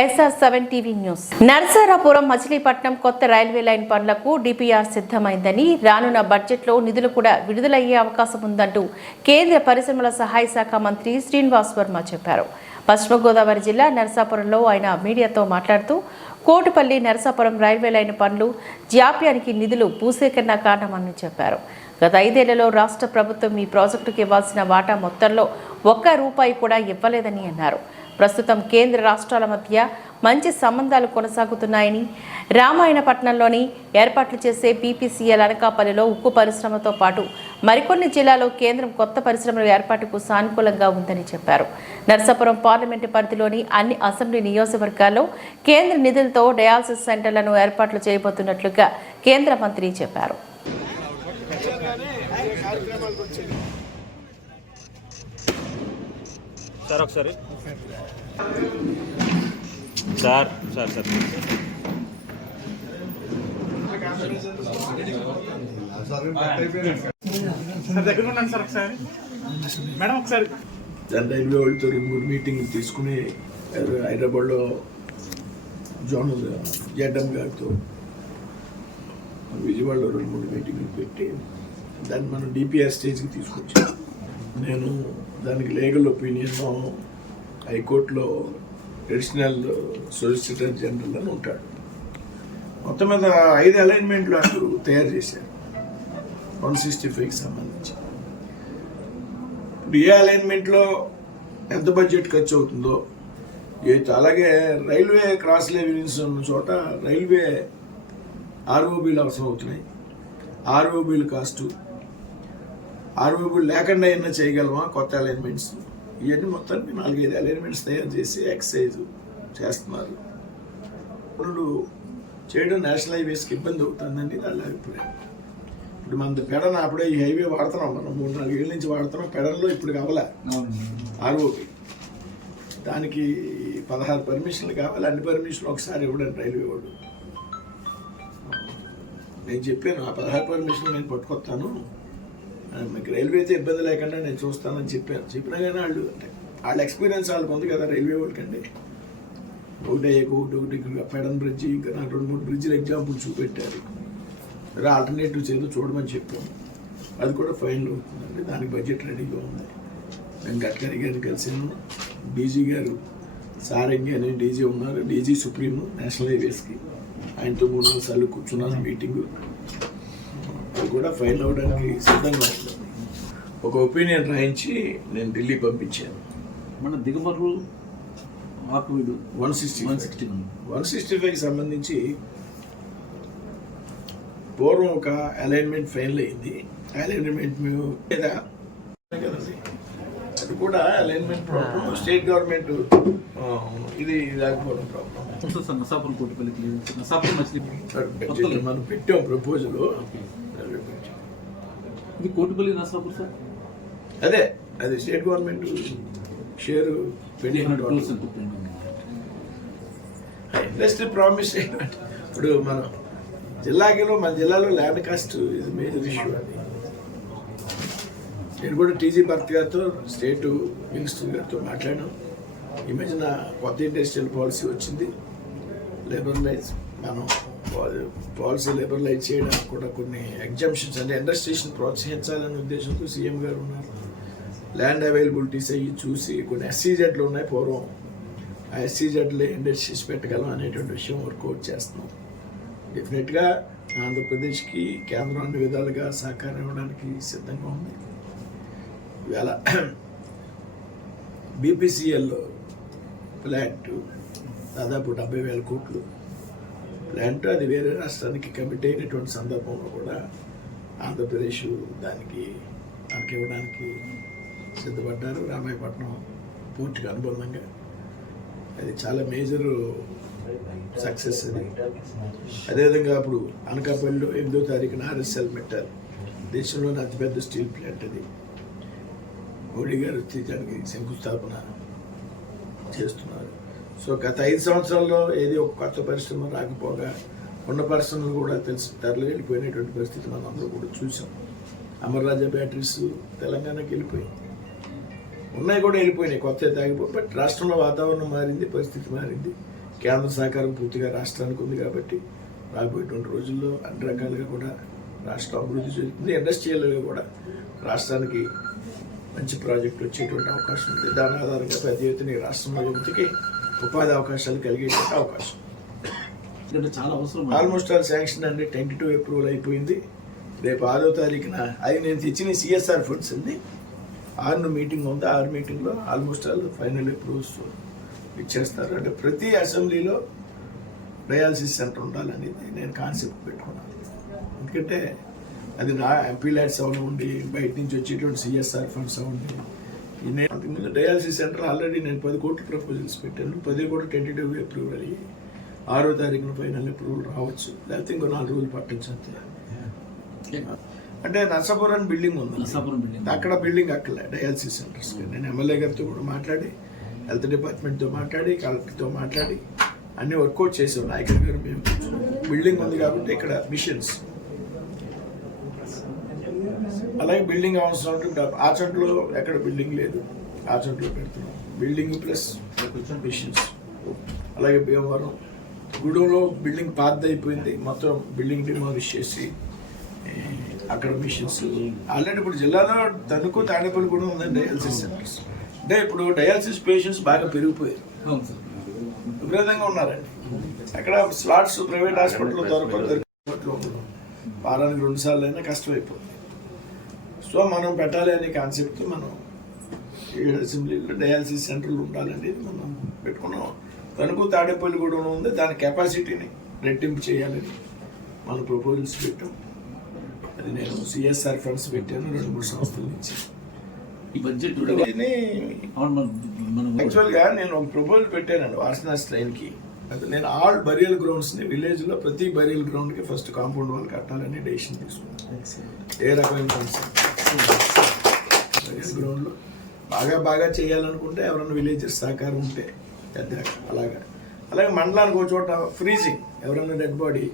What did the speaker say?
SR seven TV news. Narasapuram Machilipatnam కొత్త railway line పనులకు DPR సిద్ధమైందని రానున్న బడ్జెట్లో నిధులు కూడా విడుదలయ్యే అవకాశం ఉందంటూ కేంద్ర పరిశ్రమల సహాయ శాఖ మంత్రి శ్రీనివాస్ వర్మ చెప్పారు. పశ్చిమ గోదావరి జిల్లా నరసాపురంలో ఆయన మీడియాతో మాట్లాడుతూ కోటిపల్లి నరసాపురం రైల్వే లైన్ పనులు జాప్యానికి నిధులు భూసేకరణ కారణమని చెప్పారు. గత ఐదేళ్ళలో రాష్ట్ర ప్రభుత్వం ఈ ప్రాజెక్టుకు ఇవ్వాల్సిన వాటా మొత్తంలో ఒక్క రూపాయి కూడా ఇవ్వలేదని అన్నారు. ప్రస్తుతం కేంద్ర రాష్ట్రాల మధ్య మంచి సంబంధాలు కొనసాగుతున్నాయని రామాయణపట్నంలోని ఏర్పాట్లు చేసే పీపీసీఎల్ అనకాపల్లిలో ఉక్కు పరిశ్రమతో పాటు మరికొన్ని జిల్లాలో కేంద్రం కొత్త పరిశ్రమల ఏర్పాటుకు సానుకూలంగా ఉందని చెప్పారు. నర్సాపురం పార్లమెంటు పరిధిలోని అన్ని అసెంబ్లీ నియోజకవర్గాల్లో కేంద్ర నిధులతో డయాలసిస్ సెంటర్లను ఏర్పాట్లు చేయబోతున్నట్లుగా కేంద్ర మంత్రి చెప్పారు. సార్ ఒకసారి. Sir sir sir. సార్ దగ్గర ఉండండి సార్ ఒకసారి. మేడం ఒకసారి. దాని రైల్వే వాళ్ళతో రెండు మూడు మీటింగ్ తీసుకుని హైదరాబాద్లో జోన్ జడ్డం గారితో విజయవాడలో రెండు మూడు మీటింగ్లు పెట్టి దాన్ని మనం డిపిఆర్ స్టేజ్కి తీసుకొచ్చాం. నేను దానికి లీగల్ ఒపీనియన్ హైకోర్టులో అడిషనల్ సొలిసిటర్ జనరల్ అని ఉంటాడు. మొత్తం మీద ఐదు అలైన్మెంట్లు అటు తయారు చేశారు. వన్ సిక్స్టీ ఫైవ్కి సంబంధించి. ఇప్పుడు ఏ అలైన్మెంట్లో ఎంత బడ్జెట్ ఖర్చు అవుతుందో ఏ- అలాగే రైల్వే క్రాస్ లెవెన్స్ ఉన్న చోట రైల్వే ఆర్ఓబీలు అవసరం అవుతున్నాయి. ఆర్ఓబీలు కాస్టు. ఆర్ఓబీలు లేకుండా అయినా చేయగలమా కొత్త అలైన్మెంట్స్? ఇవన్నీ మొత్తానికి నాలుగైదు అలైన్మెంట్స్ తయారు చేసి ఎక్సైజ్ చేస్తున్నారు. పనులు చేయడం నేషనల్ హైవేస్కి ఇబ్బంది అవుతుందని వాళ్ళ అభిప్రాయం. ఇప్పుడు మన పెడన అప్పుడే ఈ హైవే వాడుతున్నాం మనం మూడు నాలుగు ఏళ్ళ నుంచి వాడుతున్నాం పెడన్లో ఇప్పుడు కావాలా? ఆర్ఓపి దానికి పదహారు పర్మిషన్లు కావాలి అన్ని పర్మిషన్లు ఒకసారి ఇవ్వడం రైల్వే వాళ్ళు. నేను చెప్పాను ఆ పదహారు పర్మిషన్లు నేను పట్టుకొస్తాను. మీకు రైల్వే అయితే ఇబ్బంది లేకుండా నేను చూస్తానని చెప్పాను. చెప్పినా కానీ వాళ్ళు అంటే వాళ్ళ ఎక్స్పీరియన్స్ వాళ్ళకి ఉంది కదా రైల్వే వాళ్ళకండి ఒకటి అయ్యాక ఒకటి ఒకటి పెడన్ బ్రిడ్జి ఇంకా నాకు రెండు మూడు బ్రిడ్జిలు ఎగ్జాంపుల్ చూపెట్టారు. సరే ఆల్టర్నేటివ్స్ ఏదో చూడమని చెప్పాము అది కూడా ఫైనల్ అవుతుందండి దానికి బడ్జెట్ రెడీగా ఉంది. నేను గడ్కరీ గారిని కలిసాను డీజీ గారు సారంగి అనే డీజీ ఉన్నారు. డీజీ సుప్రీం నేషనల్ హైవేస్కి ఆయనతో మూడు నాలుగు సార్లు కూర్చున్నాను మీటింగు కూడా ఫైనల్ అవ్వడానికి సిద్ధంగా ఉంది ఒక ఒపీనియన్ రాయించి నేను ఢిల్లీ పంపించాను. మన దిగుబడులు ఆకు వీడు one sixty one sixty one sixty ఫైవ్కి సంబంధించి పూర్వం ఒక అలైన్మెంట్ ఫైనల్ అయింది. అలైన్మెంట్ మేము లేదా కదండి అది కూడా అలైన్మెంట్ ప్రాబ్లం స్టేట్ గవర్నమెంట్ ఇది లేకపోవడం ప్రాబ్లం నసాపురం కోటిపల్లికి నసాపురం మనం పెట్టాం ప్రపోజల్ ఇది కోటిపల్లి నసాపురం సార్? అదే అది state government share industry promise ఇప్పుడు మనం జిల్లాకిలో మన జిల్లాలో ల్యాండ్ కాస్ట్ ఇది మేజర్ ఇష్యూ అది. నేను కూడా టీజీ భర్త్ గారితో స్టేట్ మినిస్టర్ గారితో మాట్లాడాను. ఈ మధ్యన కొత్త ఇండస్ట్రియల్ పాలసీ వచ్చింది. లేబరలైజ్ మనం పాలసీ లిబరలైజ్ చేయడానికి కూడా కొన్ని ఎగ్జామ్షన్స్ అంటే ఇండస్ట్రీస్ని ప్రోత్సహించాలనే ఉద్దేశంతో సీఎం గారు ఉన్నారు. ల్యాండ్ అవైలబిలిటీస్ అవి చూసి కొన్ని ఎస్సీజెడ్లు ఉన్నాయి పూర్వం ఆ ఎస్సీజెడ్లు ఇండస్ట్రీస్ పెట్టగలం అనేటువంటి విషయం వర్కౌట్ చేస్తున్నాం డెఫినెట్గా ఆంధ్రప్రదేశ్కి కేంద్రం అన్ని విధాలుగా సహకారం ఇవ్వడానికి సిద్ధంగా ఉంది. ఇవాళ బీపీసీఎల్ ప్లాంట్ దాదాపు డెబ్బై వేల కోట్లు అంటే అది వేరే రాష్ట్రానికి కమిట్ అయినటువంటి సందర్భంలో కూడా ఆంధ్రప్రదేశ్ దానికి మనకి ఇవ్వడానికి సిద్ధపడ్డారు. రామాయపట్నం పూర్తిగా అనుబంధంగా. అది చాలా మేజర్ సక్సెస్ అది. అదేవిధంగా అప్పుడు అనకాపల్లిలో ఎనిమిదో తారీఖున ఆర్ఎస్ఎల్ పెట్టారు. దేశంలోనే అతిపెద్ద స్టీల్ ప్లాంట్ అది. మోడీ గారు వచ్చి దానికి శంకుస్థాపన చేస్తున్నారు. సో గత ఐదు సంవత్సరాల్లో ఏది ఒక కొత్త పరిశ్రమ రాకపోగా ఉన్న పరిశ్రమలు కూడా తెలిసి తరలి వెళ్ళిపోయినటువంటి పరిస్థితి మనం అందరూ కూడా చూసాం. అమర్రాజా బ్యాటరీస్ తెలంగాణకి వెళ్ళిపోయింది ఉన్నాయి కూడా వెళ్ళిపోయినాయి కొత్త తాగిపోయి బట్ రాష్ట్రంలో వాతావరణం మారింది పరిస్థితి మారింది. కేంద్ర సహకారం పూర్తిగా రాష్ట్రానికి ఉంది కాబట్టి రాబోయేటువంటి రోజుల్లో అన్ని రకాలుగా కూడా రాష్ట్రం అభివృద్ధి చెందుతుంది. ఇండస్ట్రియల్గా కూడా రాష్ట్రానికి మంచి ప్రాజెక్టులు వచ్చేటువంటి అవకాశం ఉంది. దాని ఆధారంగా పెద్ద ఎత్తున రాష్ట్రంలో యువతకి ఉపాధి అవకాశాలు కలిగేటువంటి అవకాశం. చాలా అవసరం ఆల్మోస్ట్ ఆల్ శాంక్షన్ అండి టెంటేటివ్ అప్రూవల్ అయిపోయింది. రేపు ఆరో తారీఖున అది నేను తెచ్చిన సిఎస్ఆర్ ఫండ్స్ అండి ఆరు మీటింగ్ ఉంది. ఆరు మీటింగ్లో ఆల్మోస్ట్ ఆల్ ఫైనల్ అప్రూవ్స్ ఇచ్చేస్తారు. అంటే ప్రతి అసెంబ్లీలో డయాలసిస్ సెంటర్ ఉండాలనేది నేను కాన్సెప్ట్ పెట్టుకున్నాను. ఎందుకంటే అది నా ఎంపీ ల్యాడ్స్ అవనివ్వండి బయట నుంచి వచ్చేటువంటి సిఎస్ఆర్ ఫండ్స్ అవ్వండి అంతకుముందు డయాలసిస్ సెంటర్ ఆల్రెడీ నేను పది కోట్ల ప్రపోజల్స్ పెట్టాను. పది కోట్లు టెంటేటివ్ అప్రూవల్ అయ్యి ఆరో తారీఖున ఫైనల్ అప్రూవల్ రావచ్చు. లేకపోతే ఇంకో నాలుగు రోజులు పట్టచ్చు అంతే. అంటే నర్సాపురం బిల్డింగ్ ఉంది. నర్సాపురం బిల్డింగ్. అక్కడ బిల్డింగ్ అక్కడ డయాలసిస్ సెంటర్స్ నేను ఎమ్మెల్యే గారితో కూడా మాట్లాడి హెల్త్ డిపార్ట్మెంట్తో మాట్లాడి కలెక్టర్తో మాట్లాడి అన్ని వర్కౌట్ చేసాం. నాయకుడి గారు మేము. బిల్డింగ్ ఉంది కాబట్టి ఇక్కడ మిషన్స్ అలాగే బిల్డింగ్ అవసరం ఉంటే ఇప్పుడు ఆచంట్లో ఎక్కడ బిల్డింగ్ లేదు. ఆచంట్లో పెడుతున్నాం. బిల్డింగ్ ప్లస్ మిషన్స్ అలాగే భీమవరం. గూడెంలో బిల్డింగ్ పాత్ అయిపోయింది మొత్తం బిల్డింగ్ డిమాలిష్ చేసి అక్కడ మిషన్స్ ఆల్రెడీ ఇప్పుడు జిల్లాలో తణుకు తాడేపల్లి కూడా ఉందండి డయాలసిస్ సెంటర్స్ అంటే ఇప్పుడు డయాలసిస్ పేషెంట్స్ బాగా పెరిగిపోయారు విపరీతంగా ఉన్నారండి. అక్కడ స్లాట్స్ ప్రైవేట్ హాస్పిటల్ దొరకదు వారానికి రెండు సార్లు అయినా కష్టమైపోతుంది. సో మనం పెట్టాలి అనే కాన్సెప్ట్ మనం అసెంబ్లీలో డయాలసిస్ సెంటర్లు ఉండాలనేది మనం పెట్టుకున్నాం. తణుకు తాడేపల్లి కూడా ఉంది. దాని కెపాసిటీని రెట్టింపు చేయాలని మనం ప్రపోజల్స్ పెట్టాం. అది నేను సిఎస్ఆర్ ఫండ్స్ పెట్టాను. రెండు మూడు సంవత్సరాల నుంచి. ఈ బడ్జెట్ యాక్చువల్గా నేను ఒక ప్రపోజల్ పెట్టానండి వాసన ట్రైన్కి అది నేను ఆల్ బరియల్ గ్రౌండ్స్ని విలేజ్లో ప్రతి బరియల్ గ్రౌండ్కి ఫస్ట్ కాంపౌండ్ వాల్ కట్టాలని డెసిషన్ తీసుకున్నాను. ఏ రకమైన గ్రౌండ్లో బాగా బాగా చేయాలనుకుంటే ఎవరైనా విలేజెస్ సహకారం ఉంటే పెద్ద అలాగా. అలాగే మండలానికి ఒక చోట ఫ్రీజింగ్ ఎవరైనా డెడ్ బాడీ